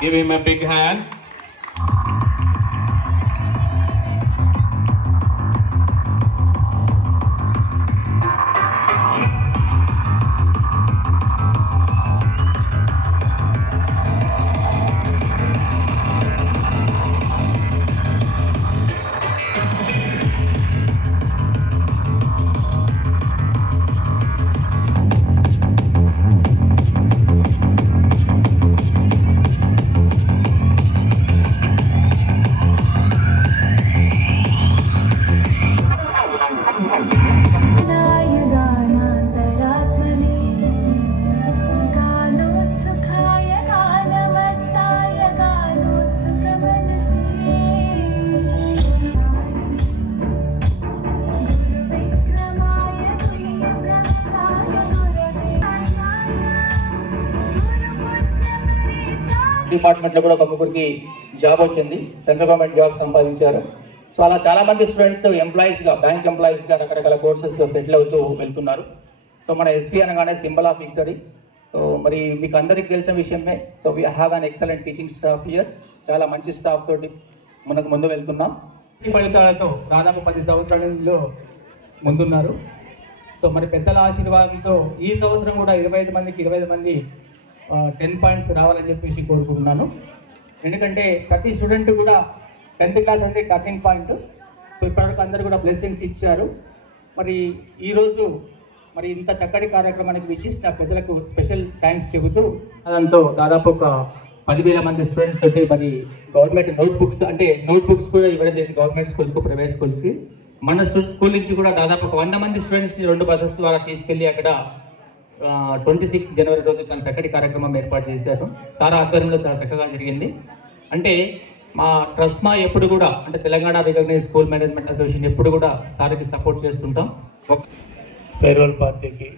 Give him a big hand. డిపార్ట్మెంట్లో కూడా ఒక ముగ్గురికి జాబ్ వచ్చింది, సెంట్రల్ గవర్నమెంట్ జాబ్ సంపాదించారు. సో అలా చాలామంది స్టూడెంట్స్ ఎంప్లాయీస్గా, బ్యాంక్ ఎంప్లాయీస్గా రకరకాల కోర్సెస్లో సెటిల్ అవుతూ వెళ్తున్నారు. సో మన ఎస్పీ అనగానే సింబల్ ఆఫ్ విక్టరీ. సో మరి మీకు అందరికీ తెలిసిన విషయమే. So we have an excellent teaching staff here. చాలా మంచి స్టాఫ్ తోటి మనకు ముందు వెళ్తున్నాం. ఈ ఫలితాలతో దాదాపు 10 సంవత్సరాలలో ముందున్నారు. సో మరి పెద్దల ఆశీర్వాదంతో ఈ సంవత్సరం కూడా 25 మందికి 25 మంది 10 పాయింట్స్ రావాలని చెప్పేసి కోరుకుంటున్నాను. ఎందుకంటే ప్రతి స్టూడెంట్ కూడా 10th క్లాస్ అంటే టర్నింగ్ పాయింట్. సో ఇప్పటివరకు అందరూ కూడా బ్లెస్సింగ్స్ ఇచ్చారు. మరి ఈరోజు మరి ఇంత చక్కటి కార్యక్రమానికి విచ్చేసిన పెద్దలకు స్పెషల్ థ్యాంక్స్ చెబుతూ, దాంతో దాదాపు ఒక 10,000 మంది స్టూడెంట్స్ తోటి మరి గవర్నమెంట్ నోట్బుక్స్ కూడా ఇవ్వడం జరిగింది గవర్నమెంట్ స్కూల్కు, ప్రైవేట్ స్కూల్కి. మన స్కూల్ నుంచి కూడా దాదాపు ఒక 100 మంది స్టూడెంట్స్ని 2 బస్సెస్ ద్వారా తీసుకెళ్ళి అక్కడ 26 జనవరి రోజు చాలా చక్కటి కార్యక్రమం ఏర్పాటు చేశారు. సార్ ఆధ్వర్యంలో చాలా చక్కగా జరిగింది. అంటే మా ట్రస్మా ఎప్పుడు కూడా, అంటే Telangana recognise school management association ఎప్పుడు కూడా సార్కి సపోర్ట్ చేస్తుంటాం. ఫేర్వెల్ పార్టీకి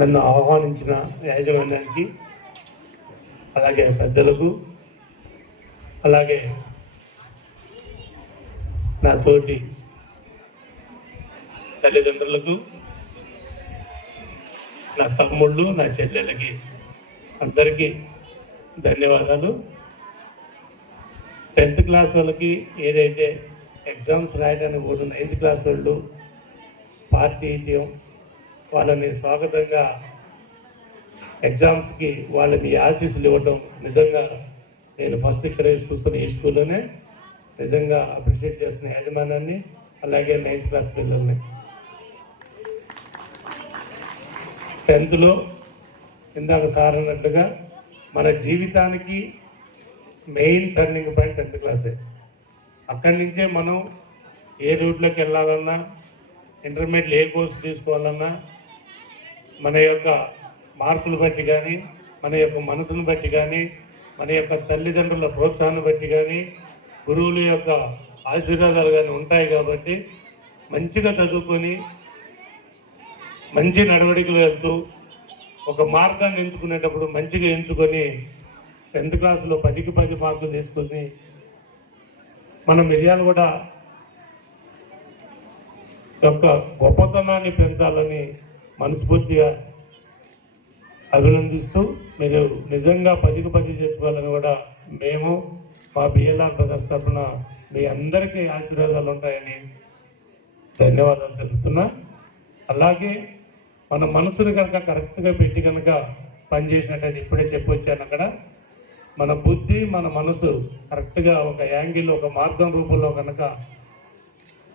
నన్ను ఆహ్వానించిన యాజమాన్యానికి, అలాగే పెద్దలకు, అలాగే నా తోటి తల్లిదండ్రులకు, నా తమ్ముళ్ళు, నా చెల్లెలకి అందరికీ ధన్యవాదాలు. 10th క్లాస్ వాళ్ళకి ఏదైతే ఎగ్జామ్స్ రాయడానికి పోతే 9th క్లాస్ వాళ్ళు పార్టీ ఇవ్వడం, వాళ్ళని స్వాగతంగా ఎగ్జామ్స్కి వాళ్ళని ఆశీస్సులు ఇవ్వడం నిజంగా నేను ఫస్ట్ ఇక్కడ చూస్తున్న ఈ స్కూల్లోనే నిజంగా అప్రిషియేట్ చేస్తున్న యాజమాన్యాన్ని, అలాగే 9th క్లాస్ పిల్లల్ని. 10thలో ఇందాక సార్ అన్నట్టుగా మన జీవితానికి మెయిన్ టర్నింగ్ పాయింట్ 10th క్లాసే. అక్కడి నుంచే మనం ఏ రూట్లోకి వెళ్ళాలన్నా, ఇంటర్మీడియట్ ఏ కోర్సు తీసుకోవాలన్నా మన యొక్క మార్కులు బట్టి కానీ, మన యొక్క మనసును బట్టి కానీ, మన యొక్క తల్లిదండ్రుల ప్రోత్సాహాన్ని బట్టి కానీ, గురువుల యొక్క ఆశీర్వాదాలు కానీ ఉంటాయి. కాబట్టి మంచిగా చదువుకొని మంచి నడవడికలు వెళ్తూ ఒక మార్గాన్ని ఎంచుకునేటప్పుడు మంచిగా ఎంచుకొని 10th క్లాసులో 10కి 10 మార్కులు తీసుకొని మన మిర్యాలు కూడా యొక్క గొప్పతనాన్ని పెంచాలని మనస్ఫూర్తిగా అభినందిస్తూ, మీరు నిజంగా 10కి 10 చేసుకోవాలని కూడా మేము మా బిఎల్ఆర్ బ్రదర్స్ తరఫున మీ అందరికీ ఆశీర్వాదాలు ఉంటాయని ధన్యవాదాలు తెలుపుతున్నా. అలాగే మన మనసుని కనుక కరెక్ట్గా పెట్టి కనుక పనిచేసినట్టయితే, ఇప్పుడే చెప్పొచ్చాను అక్కడ, మన బుద్ధి మన మనసు కరెక్ట్గా ఒక యాంగిల్, ఒక మార్గం రూపంలో కనుక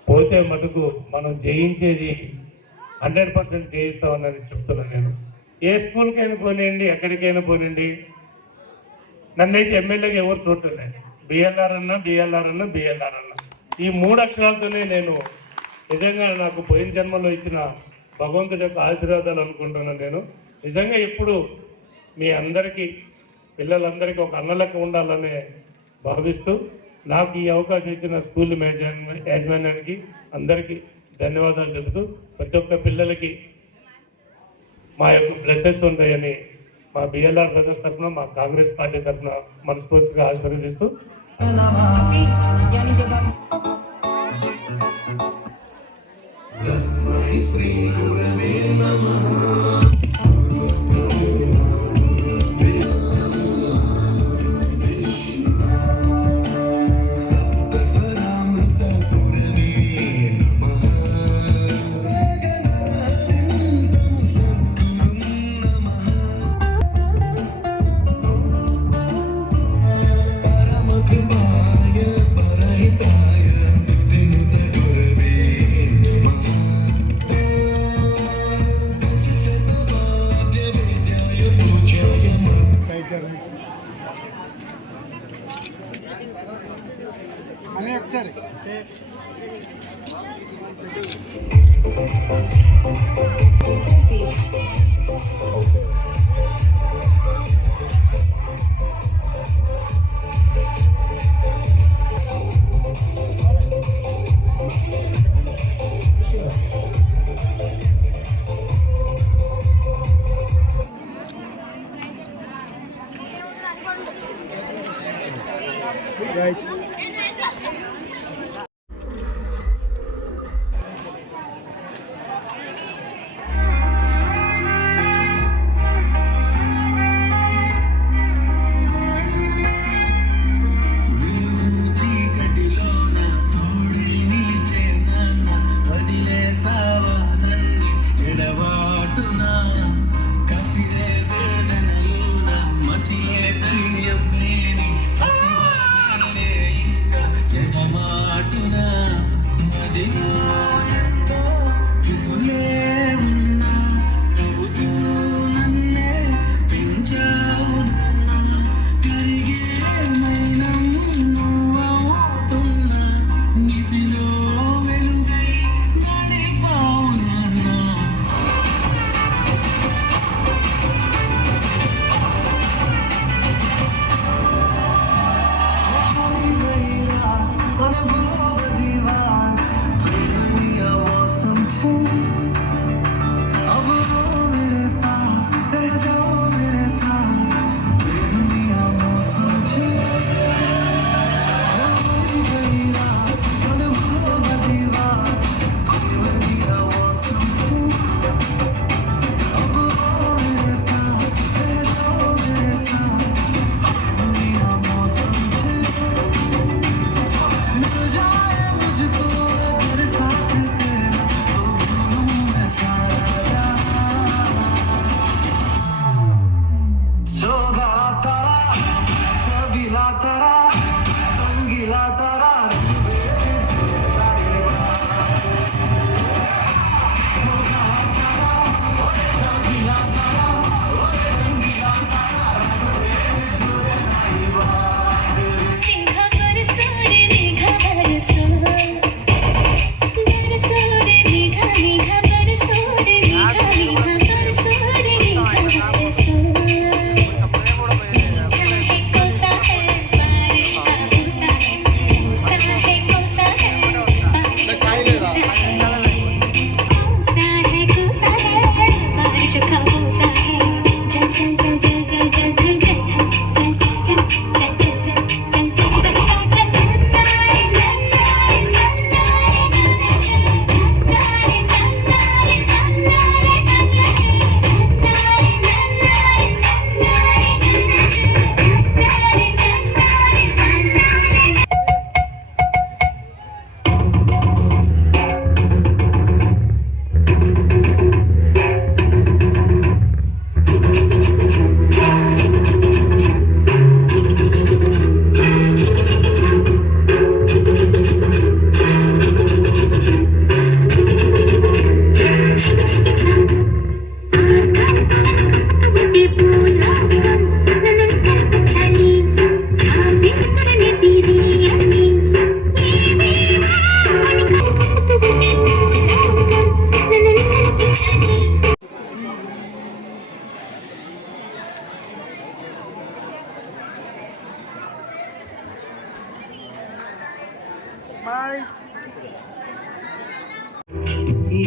పోతే మటుకు మనం జయించేది 100% జయిస్తామని చెప్తున్నాను. నేను ఏ స్కూల్కైనా పోనీయండి, ఎక్కడికైనా పోనండి, నన్నైతే ఎమ్మెల్యేగా ఎవరు చూడలేదు. బిఎల్ఆర్ అన్నా ఈ 3 అక్షరాలతోనే నేను నిజంగా నాకు పోయిన జన్మలో ఇచ్చిన భగవంతుడి యొక్క ఆశీర్వాదాలు అనుకుంటున్నాను. నేను నిజంగా ఇప్పుడు మీ అందరికీ, పిల్లలందరికీ ఒక అన్నలెక్క ఉండాలని భావిస్తూ, నాకు ఈ అవకాశం ఇచ్చిన స్కూల్ యాజమాన్యానికి అందరికీ ధన్యవాదాలు చెబుతూ, ప్రతి ఒక్క పిల్లలకి మా యొక్క బ్లెస్సెస్ ఉంటాయని మా బిఎల్ఆర్ బ్రదర్స్ తరఫున, మా కాంగ్రెస్ పార్టీ తరఫున మనస్ఫూర్తిగా ఆశీర్వదిస్తూ శ్రీ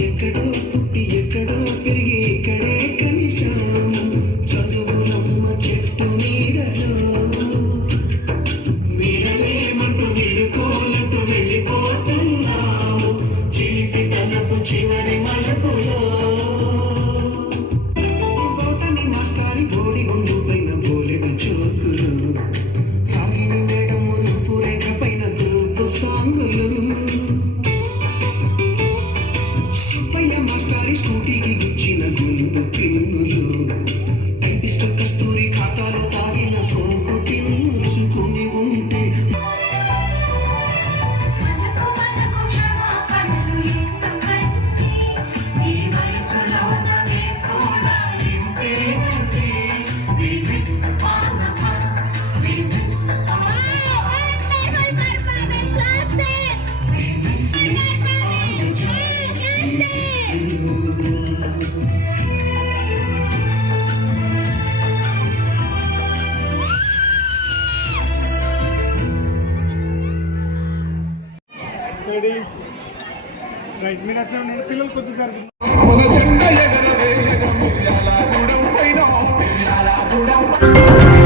ఎక్కడో పుట్టి ఎక్కడో పెరిగి ఇక్కడే కలిశాము చదువులమ్మ చెట్టు నీడలో వీడలేమంటూ విడిపోలంటూ వెళ్ళిపోతున్నాము చిలిపి తనపు చివరి మలపులో బోటని మాస్టారి బోడి గుండు పైన బోలెడు చోకులు కాగిని మేడము రూపు రేఖ పైన తూర్పు సాంగులు సుబ్బయ్య మన జెండా ఎగరవేయగ మిర్యాల గూడెం పైన మిర్యాల గూడెం